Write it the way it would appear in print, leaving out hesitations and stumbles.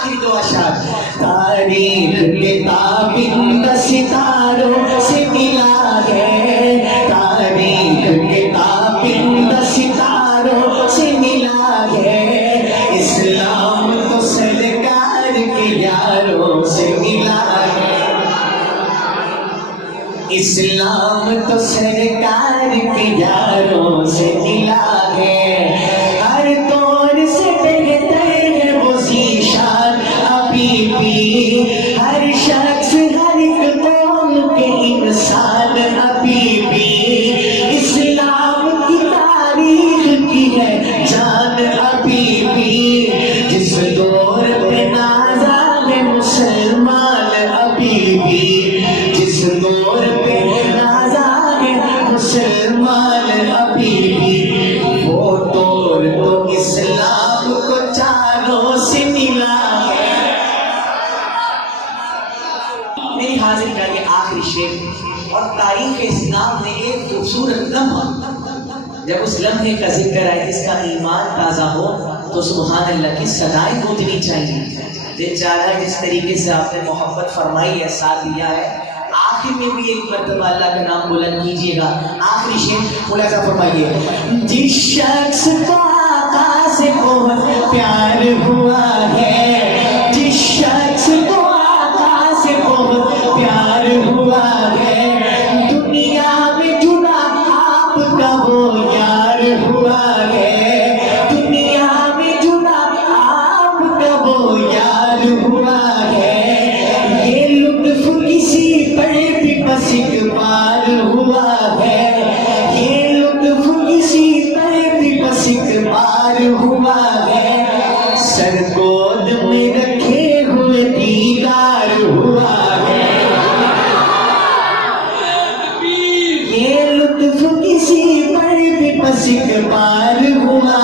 آخری دو اشعار. تاریخ کے تابندہ ستاروں سے ملا ہے, تاریخ کے تابندہ ستاروں سے ملا ہے, اسلام تو سرکار کے یاروں سے ملا ہے, اسلام تو سرکار کے یاروں سے ملا ہے. ہر دور سے بہتر ہے وہ ذیشان ابھی بھی, ہر شخص ہر ایک قوم کے انسان ابھی بھی, اسلام کی تاریخ کی ہے جان ابھی بھی, جس دور پہ نازا ہے مسلمان ابھی بھی, جس دور پہ نازا ہے مسلمان ابھی بھی, وہ دور تو اسلام کو چاروں سے ملا ہے. میری حاضر کا یہ آخری شعر اور تاریخ اسلام میں ایک خوبصورت لمحہ, جب اس لمحے کا ذکر آئے جس کا ایمان تازہ ہو تو سبحان اللہ کی صدائیں گونجنی چاہیے. دل چاہ رہا ہے جس طریقے سے آپ نے محبت فرمائی ہے, ساتھ دیا ہے, آخر میں بھی ایک مرتبہ اللہ کا نام بلند کیجئے گا. آخری شعر ملاحظہ فرمائیے. جس شخص کو آقا سے بہت پیار ہوا ہے, جس شخص کو آقا سے بہت پیار ہوا ہے, دنیا میں جنا آپ کا وہ یار ہوا ہے, دنیا میں جنا آپ کا وہ یار ہوا ہے, یہ لطف کسی پر بھی بس ایک بار ہوا ہے, یہ لطف کسی پر بھی بس ایک بار ہوا ہے, سر گود میں رکھے ہوئے دیدار ہوا ہے, یہ لطف کسی پر بھی بس ایک بار ہوا